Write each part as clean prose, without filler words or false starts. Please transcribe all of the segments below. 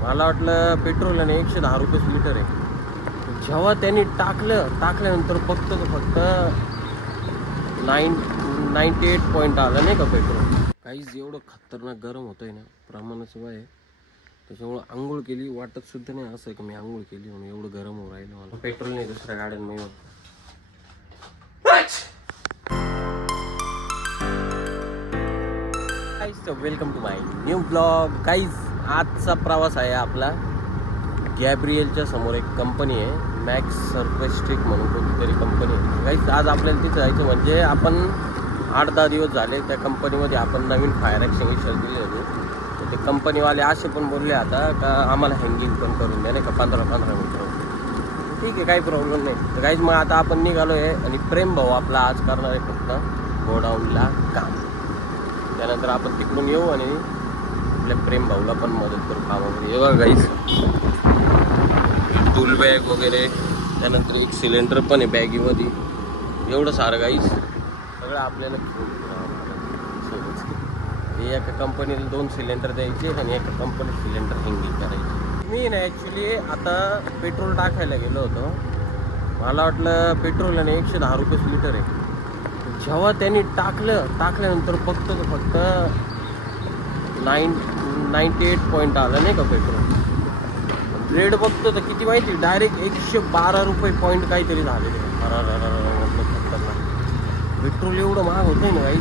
मला वाटलं पेट्रोल आणि 110 रुपये लिटर आहे. जेव्हा त्यांनी टाकल्यानंतर फक्त 98 पॉईंट आलं नाही का पेट्रोल. काहीच एवढं खतरनाक गरम होतंय ना, प्रमाणाचं आहे. त्याच्यामुळं आंघोळ केली वाटत सुद्धा नाही असं की मी आंघोळ केली म्हणून, एवढं गरम होऊ राहिलं मला. पेट्रोल नाही दुसऱ्या गाड्यांमध्ये. Welcome to my new blog. काहीच आजचा प्रवास आहे आपला गॅब्रिएलच्या समोर. एक कंपनी आहे मॅक्स सर्फेस्ट्रिक म्हणून कोणतीतरी कंपनी आहे. काहीच आज आपल्याला तिथं जायचं म्हणजे आपण 8-10 दिवस झाले त्या कंपनीमध्ये आपण नवीन फायर एक्सटिंग्विशर दिले होते. तर ते कंपनीवाले असे पण बोलले आता का आम्हाला हँगिंग पण करून द्या नाही का 15-15 मिनिटं. ठीक आहे, काही प्रॉब्लेम नाही. तर काहीच मग आता आपण निघालो आहे आणि प्रेम भाऊ आपला आज करणार आहे फक्त गोडाऊनला काम. त्यानंतर आपण तिकडून येऊ आणि आपल्या प्रेम भाऊला पण मदत करू कामामध्ये. हे बघा गाईस, टूल बॅग वगैरे, त्यानंतर एक सिलेंडर पण आहे बॅगीमध्ये. एवढं सारं गाईस सगळं आपल्याला सोबत. हे एका कंपनीला 2 सिलेंडर द्यायचे आणि एका कंपनीत सिलेंडर हँगिंग करायचे. मी ना ॲक्च्युली आता पेट्रोल टाकायला गेलो होतो. मला वाटलं पेट्रोल आणि 110 रुपये लिटर आहे. जेव्हा त्यांनी टाकल्यानंतर फक्त 98 पॉईंट आलं नाही का पेट्रोल. रेट बघतो तर किती माहिती, डायरेक्ट 112 रुपये पॉईंट काहीतरी झालेले. पेट्रोल एवढं महाग होतं ना काही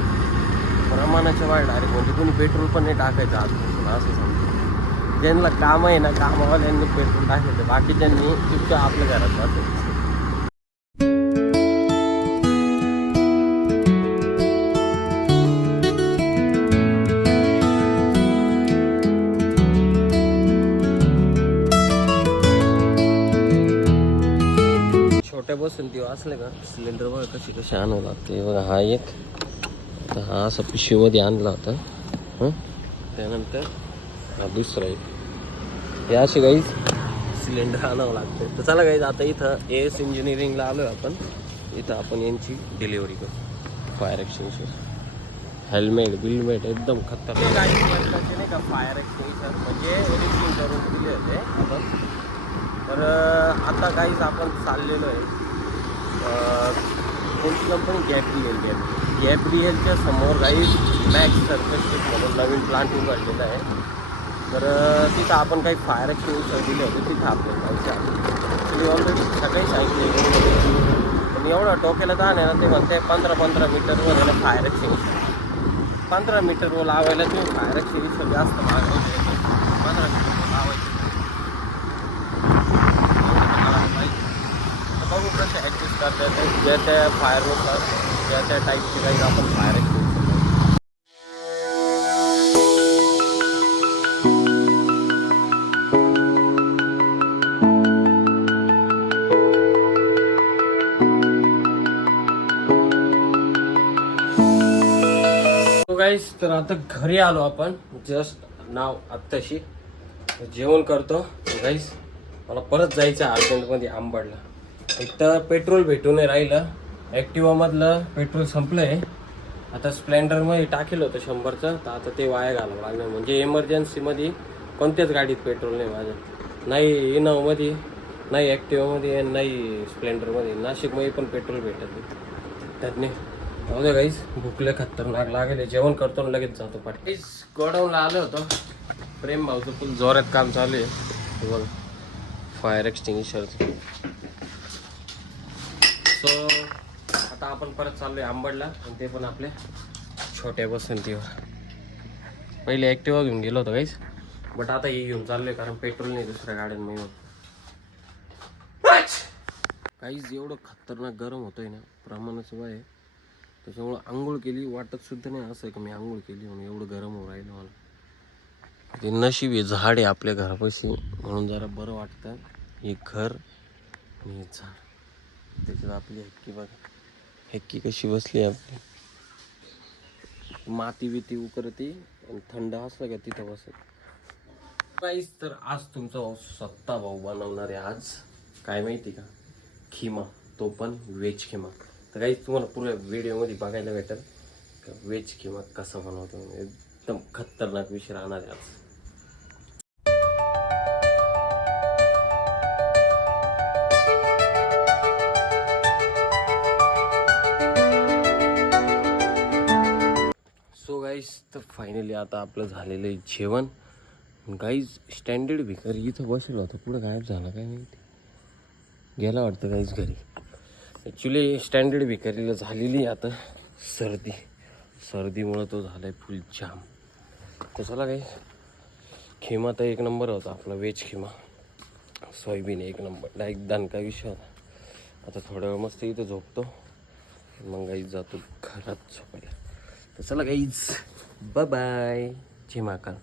प्रमाणाच्या बाहेर. डायरेक्ट म्हणजे कोणी पेट्रोल पण नाही टाकायचं आजपासून असं सांगतो. ज्यांना काम आहे ना, कामावाल्यांनी पेट्रोल टाकायचं, बाकीच्यांनी चुपचाप आपल्या घरात बसायचं. छोट्या बसंती असले का सिलेंडर बघा कशी आणावं लागते. बघा हा एक, आता हा असा पिशवीमध्ये आणला होता. त्यानंतर हा दुसरा एक. हे असे गाईज सिलेंडर आणावं लागते. तर चला गाईज आता इथं एस इंजिनिअरिंगला आलो आहे आपण. इथं आपण यांची डिलिव्हरी करू. फायर एक्सटिंग्विशर, हेल्मेट बिलमेट एकदम खतरनाक गाडी नाही का. फायर एक्सटिंग्विशर म्हणजे एडिटिंग करून दिले होते आपण. तर आता काहीच आपण चाललेलो आहे कोणती कंपनी, गॅब्रिएलच्या समोर काही मॅक्स सर्फेस्ट्रिक म्हणून नवीन प्लांट उघडलेला आहे. तर तिथं आपण काही फायर एक्सटिंग्विशर दिले होते. तिथं आपल्याला जायचं. तुम्ही ऑलरेडी सकाळी सांगितले पण एवढं डोक्याला ताण आहे ना. ते म्हणते 15-15 मीटरवर आहे ना फायर एक्सटिंग्विशर. 15 मीटरवर लावायला तुम्ही फायर एक्सटिंग्विशर जास्त महाग होते. 15 मीटरवर लावायचं बघू कसं ॲडजस्ट करता येतं. ज्या त्या फायरनुसार ज्या त्या टाईपची काही आपण फायर एक्सटिंग्विशर. गाईस तर आता घरी आलो आपण. जस्ट नाव आत्ताशी जेवण करतो. गाईस मला परत जायचं अर्जंटमध्ये आंबडला. एक तर पेट्रोल भेटून नाही राहिलं. ॲक्टिवामधलं पेट्रोल संपलं आहे. आता स्प्लेंडरमध्ये टाकेलं होतं 100चं, तर आता ते वाया घालावं लागलं. म्हणजे एमर्जन्सीमध्ये कोणत्याच गाडीत पेट्रोल नाही माझं. नाही इनोव्हामध्ये, नाही ॲक्टिवामध्ये, नाही स्प्लेंडरमध्ये. नाशिकमध्ये पण पेट्रोल भेटत नाही. त्यातने जाऊ दे गाईस, भूकले खतरनाक लागेल. जेवण करतो आणि लगेच जातो पाठी. गोडाऊनला आलो होतो. प्रेम भाऊचं फुल जोरात काम चालू आहे बघ फायर एक्सटिंग्विशरचं. सो आता आपण परत चाललो आहे आंबडला, आणि ते पण आपल्या छोट्या बसंतीवर. पहिले ॲक्टिवा घेऊन गेलो होतो गाईस, बट आता हे घेऊन चाललो आहे कारण पेट्रोल नाही दुसऱ्या गाड्यांमध्ये. काहीच एवढं खतरनाक गरम होतंय ना, प्रमाणाचं आहे. त्याच्यामुळं आंघोळ केली वाटत सुद्धा नाही असं की मी आंघोळ केली म्हणून, एवढं गरम होऊ राहिलं मला. ते नशीब आहे झाड आहे आपल्या घरापाशी म्हणून जरा बरं वाटतं. हे घर आणि हे झाड, त्याच्यात आपली हक्की बघा, हक्की कशी बसली आपली. माती बिती उकरती आणि थंड असलं का तिथं बसत. काहीच तर आज तुमचा भाऊ स्वतः भाऊ बनवणार आहे. आज काय माहिती का, खिमा, तो पण व्हेज खिमा. तर काहीच तुम्हाला पुऱ्या व्हिडिओमध्ये बघायला भेटेल का व्हेज खिमा कसा बनवतो. एकदम खतरनाक विषय राहणार आहे आज. गाईज तर फायनली आता आपलं झालेलं आहे जेवण. गाईज स्टँडर्ड भिकारी इथं बसलो होतं, पुढं गायब झाला काय माहिती, गेला वाटतं गाईज घरी. ॲक्च्युली स्टँडर्ड भिकारीला झालेली आता सर्दीमुळं तो झाला आहे फुल जाम. तर चला काही खिमा तर एक नंबर होता आपला, व्हेज खिमा सोयाबीन एक नंबर, डायरेक्ट दणका विषय होता. आता थोड्या वेळ मस्त इथं झोपतो, मग गाईज जातो घरात झोपायला. तर चला गाईज बाय बाय, जय महाकाल.